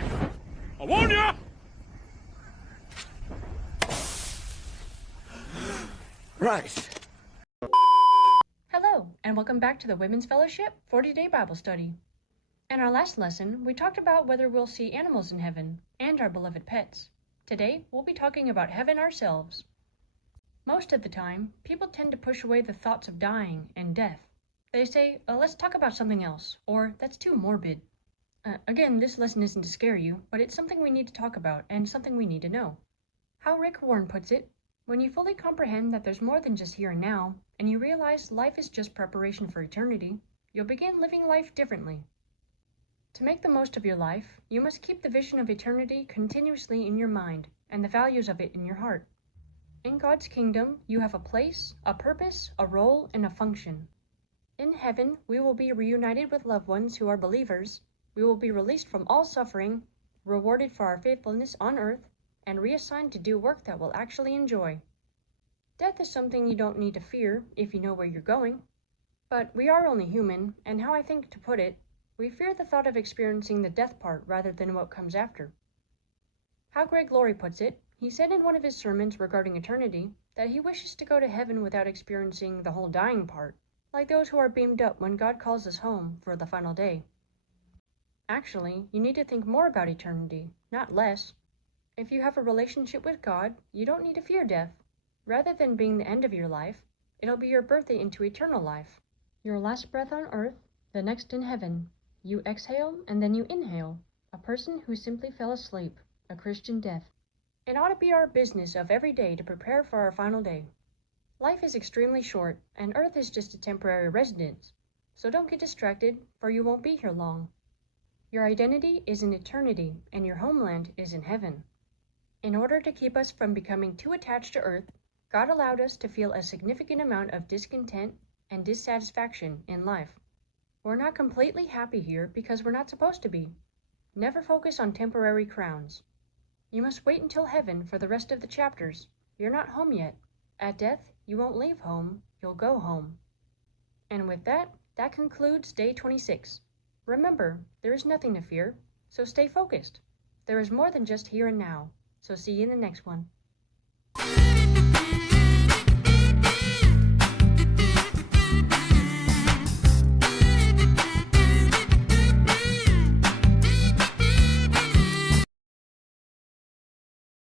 back! I warn you! Right. Hello, and welcome back to the Women's Fellowship 40-Day Bible Study. In our last lesson, we talked about whether we'll see animals in heaven and our beloved pets. Today, we'll be talking about heaven ourselves. Most of the time, people tend to push away the thoughts of dying and death. They say, let's talk about something else, or that's too morbid. Again, this lesson isn't to scare you, but it's something we need to talk about and something we need to know. How Rick Warren puts it, when you fully comprehend that there's more than just here and now, and you realize life is just preparation for eternity, you'll begin living life differently. To make the most of your life, you must keep the vision of eternity continuously in your mind and the values of it in your heart. In God's kingdom, you have a place, a purpose, a role, and a function. In heaven, we will be reunited with loved ones who are believers. We will be released from all suffering, rewarded for our faithfulness on earth, and reassigned to do work that we'll actually enjoy. Death is something you don't need to fear if you know where you're going. But we are only human, and how I think to put it, we fear the thought of experiencing the death part rather than what comes after. How Greg Laurie puts it, he said in one of his sermons regarding eternity that he wishes to go to heaven without experiencing the whole dying part, like those who are beamed up when God calls us home for the final day. Actually, you need to think more about eternity, not less. If you have a relationship with God, you don't need to fear death. Rather than being the end of your life, it'll be your birthday into eternal life. Your last breath on earth, the next in heaven. You exhale and then you inhale. A person who simply fell asleep, a Christian death. It ought to be our business of every day to prepare for our final day. Life is extremely short, and earth is just a temporary residence. So don't get distracted, for you won't be here long. Your identity is in eternity, and your homeland is in heaven. In order to keep us from becoming too attached to earth, God allowed us to feel a significant amount of discontent and dissatisfaction in life. We're not completely happy here because we're not supposed to be. Never focus on temporary crowns. You must wait until heaven for the rest of the chapters. You're not home yet. At death, you won't leave home, you'll go home. And with that, that concludes day 26. Remember, there is nothing to fear, so stay focused. There is more than just here and now, so see you in the next one.